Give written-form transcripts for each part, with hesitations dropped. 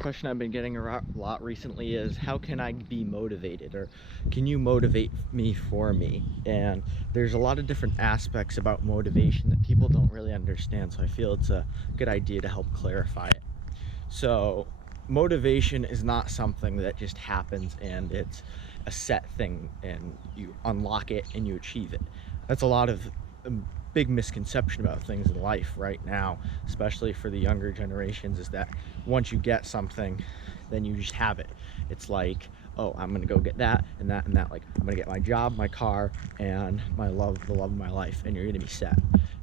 question I've been getting a lot recently is, how can I be motivated, or can you motivate me for me? And there's a lot of different aspects about motivation that people don't really understand, so I feel it's a good idea to help clarify it. So motivation is not something that just happens and it's a set thing and you unlock it and you achieve it. That's a lot of big misconception about things in life right now, especially for the younger generations, is that once you get something, then you just have it. It's like, oh, I'm gonna go get that and that and that. Like, I'm gonna get my job, my car, and the love of my life, and you're gonna be set.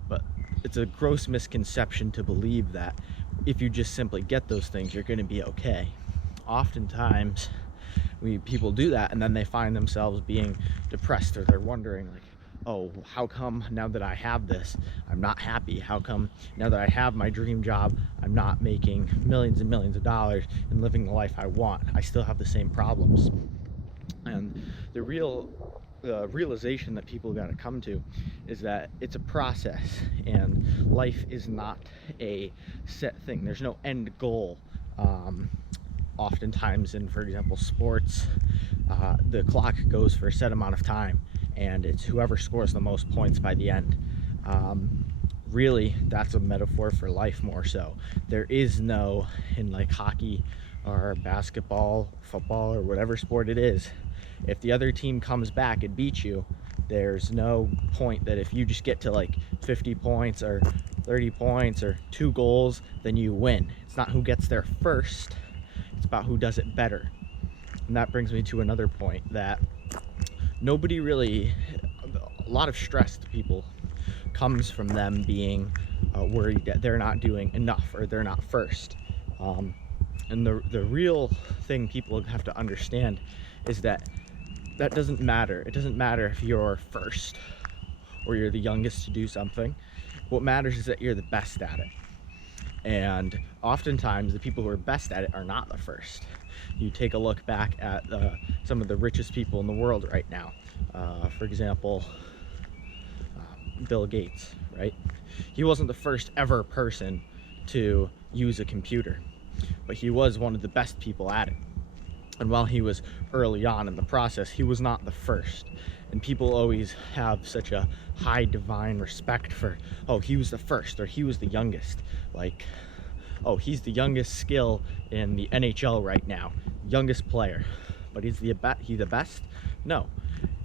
But it's a gross misconception to believe that if you just simply get those things, you're gonna be okay. Oftentimes, people do that, and then they find themselves being depressed, or they're wondering, like, oh, how come now that I have this, I'm not happy? How come now that I have my dream job, I'm not making millions and millions of dollars and living the life I want? I still have the same problems. And the realization that people got to come to is that it's a process, and life is not a set thing. There's no end goal. Oftentimes in, for example, sports, the clock goes for a set amount of time, and it's whoever scores the most points by the end. Really, that's a metaphor for life more so. There is no, in like hockey or basketball, football, or whatever sport it is, if the other team comes back and beats you, there's no point that if you just get to like 50 points or 30 points or 2 goals, then you win. It's not who gets there first, it's about who does it better. And that brings me to another point, that nobody really, a lot of stress to people comes from them being worried that they're not doing enough or they're not first. And the real thing people have to understand is that doesn't matter. It doesn't matter if you're first or you're the youngest to do something. What matters is that you're the best at it. And oftentimes the people who are best at it are not the first. You take a look back at some of the richest people in the world right now. For example, Bill Gates, right? He wasn't the first ever person to use a computer, but he was one of the best people at it. And while he was early on in the process, he was not the first. And people always have such a high divine respect for, oh, he was the first, or he was the youngest. Like, oh, he's the youngest skill in the NHL right now, youngest player. But is he the best? No.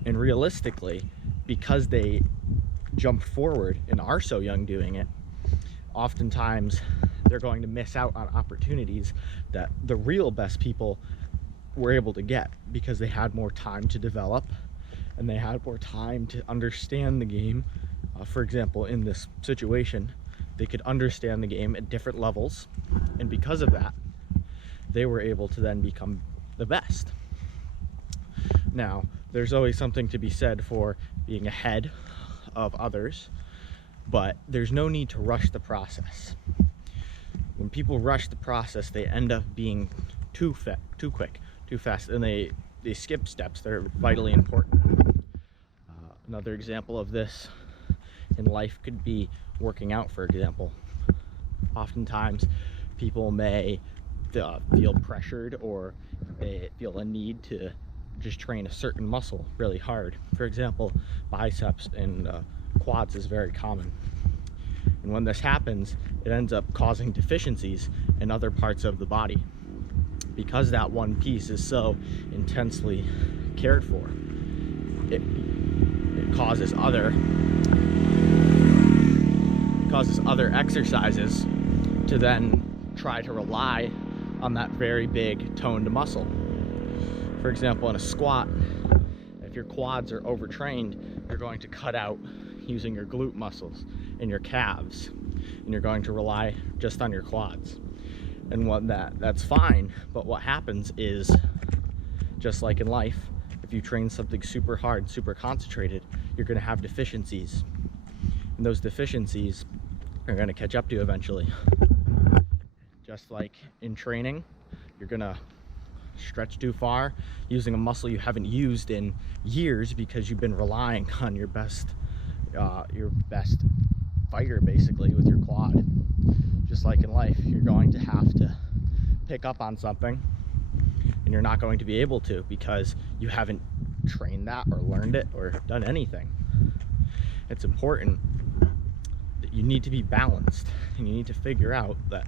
And realistically, because they jump forward and are so young doing it, oftentimes they're going to miss out on opportunities that the real best people were able to get, because they had more time to develop and they had more time to understand the game. For example, in this situation, they could understand the game at different levels, and because of that, they were able to then become the best. Now, there's always something to be said for being ahead of others, but there's no need to rush the process. When people rush the process, they end up being too quick, too fast, and they skip steps that are vitally important. Another example of this in life could be working out, for example. Oftentimes people may feel pressured, or they feel a need to just train a certain muscle really hard. For example, biceps and quads is very common. And when this happens, it ends up causing deficiencies in other parts of the body, because that one piece is so intensely cared for. It causes other exercises to then try to rely on that very big toned muscle. For example, in a squat, if your quads are overtrained, you're going to cut out using your glute muscles and your calves, and you're going to rely just on your quads. And that's fine, but what happens is, just like in life, if you train something super hard, super concentrated, you're going to have deficiencies, and those deficiencies are going to catch up to you eventually. Just like in training, you're going to stretch too far using a muscle you haven't used in years because you've been relying on your best fighter, basically, with your quad. Just like in life, you're going to have to pick up on something, and you're not going to be able to because you haven't trained that or learned it or done anything. It's important that you need to be balanced, and you need to figure out that,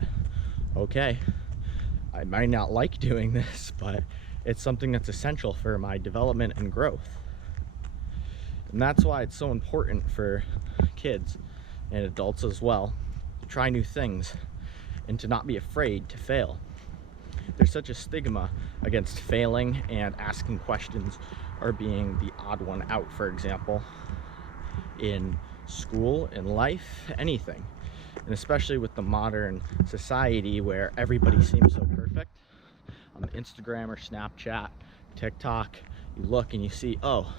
okay, I might not like doing this, but it's something that's essential for my development and growth. And that's why it's so important for kids and adults as well to try new things and to not be afraid to fail. There's such a stigma against failing and asking questions or being the odd one out, for example, in school, in life, anything. And especially with the modern society where everybody seems so perfect. On Instagram or Snapchat, TikTok, you look and you see, oh,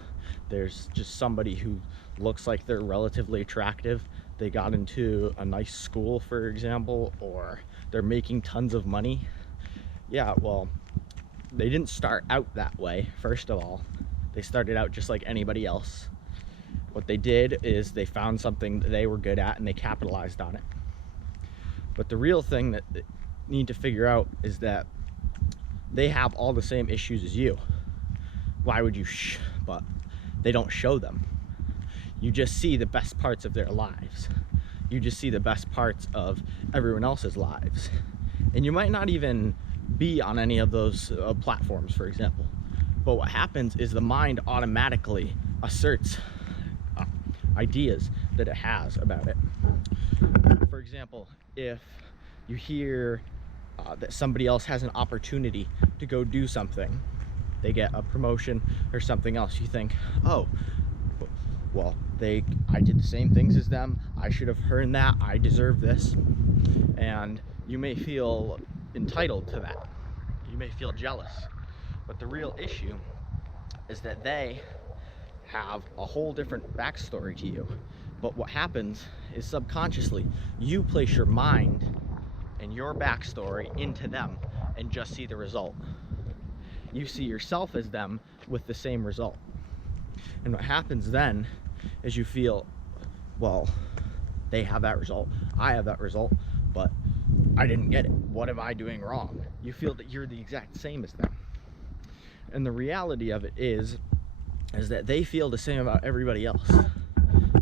there's just somebody who looks like they're relatively attractive. They got into a nice school, for example, or they're making tons of money. Yeah, well, they didn't start out that way, first of all. They started out just like anybody else. What they did is they found something that they were good at and they capitalized on it. But the real thing that they need to figure out is that they have all the same issues as you. Why would you but they don't show them. You just see the best parts of their lives. You just see the best parts of everyone else's lives. And you might not even be on any of those platforms, for example. But what happens is the mind automatically asserts ideas that it has about it. For example, if you hear that somebody else has an opportunity to go do something, they get a promotion or something else, you think, oh, well, I did the same things as them, I should have earned that, I deserve this. And you may feel entitled to that. You may feel jealous. But the real issue is that they have a whole different backstory to you. But what happens is subconsciously, you place your mind and your backstory into them and just see the result. You see yourself as them with the same result. And what happens then is you feel, well, they have that result, I have that result, but I didn't get it. What am I doing wrong? You feel that you're the exact same as them. And the reality of it is that they feel the same about everybody else.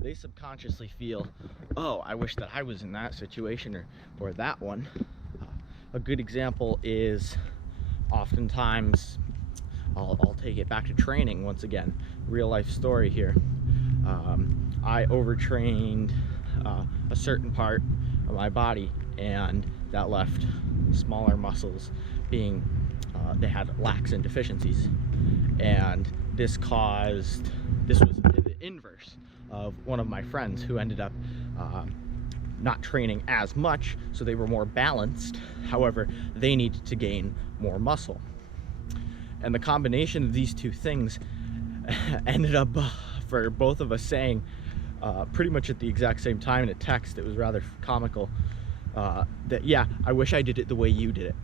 They subconsciously feel, oh, I wish that I was in that situation or that one. A good example is oftentimes, I'll take it back to training once again, real life story here. I overtrained a certain part of my body, and that left smaller muscles being, they had lacks and deficiencies. And this was the inverse of one of my friends who ended up not training as much, so they were more balanced. However, they needed to gain more muscle. And the combination of these two things ended up for both of us saying pretty much at the exact same time in a text, it was rather comical, that yeah, I wish I did it the way you did it.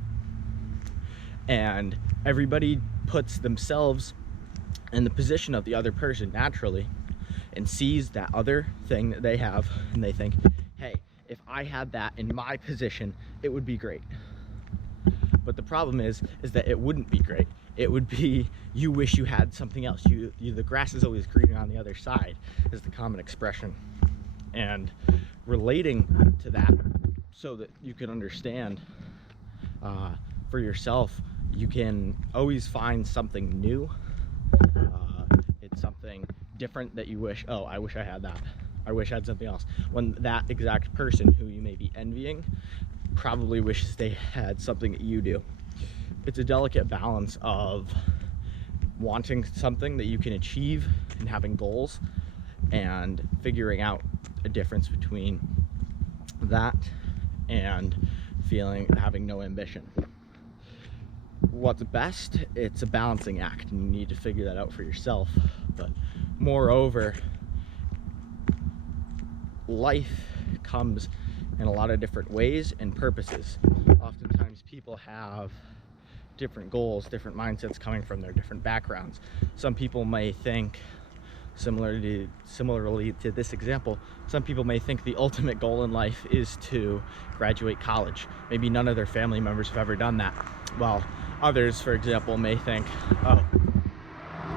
And everybody puts themselves in the position of the other person naturally and sees that other thing that they have, and they think, hey, if I had that in my position, it would be great. But the problem is that it wouldn't be great. It would be, you wish you had something else. The grass is always greener on the other side, is the common expression. And relating to that so that you can understand for yourself, you can always find something new. It's something different that you wish, oh, I wish I had that. I wish I had something else. When that exact person who you may be envying probably wishes they had something that you do. It's a delicate balance of wanting something that you can achieve and having goals, and figuring out a difference between that and having no ambition. What's best? It's a balancing act, and you need to figure that out for yourself. But moreover, life comes in a lot of different ways and purposes. Oftentimes people have different goals, different mindsets coming from their different backgrounds. Some people may think Similarly to this example, some people may think the ultimate goal in life is to graduate college. Maybe none of their family members have ever done that. While others, for example, may think, oh,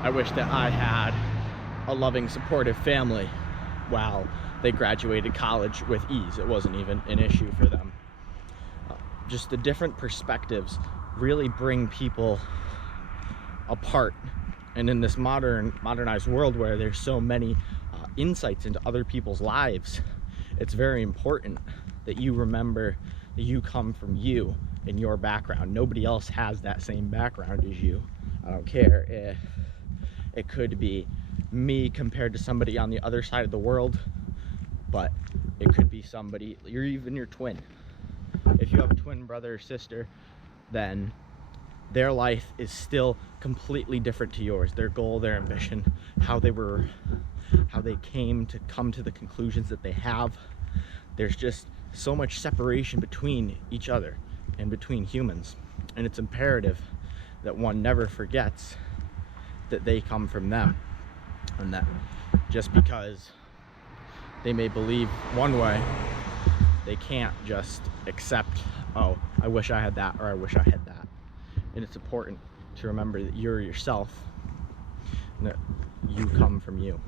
I wish that I had a loving, supportive family. While they graduated college with ease. It wasn't even an issue for them. Just the different perspectives really bring people apart. And in this modernized world where there's so many insights into other people's lives, it's very important that you remember that you come from you and your background. Nobody else has that same background as you. I don't care if it could be me compared to somebody on the other side of the world, but it could be somebody, even your twin. If you have a twin brother or sister, then their life is still completely different to yours. Their goal, their ambition, how they came to come to the conclusions that they have. There's just so much separation between each other and between humans. And it's imperative that one never forgets that they come from them. And that just because they may believe one way, they can't just accept, oh, I wish I had that, or I wish I had that. And it's important to remember that you're yourself and that you come from you.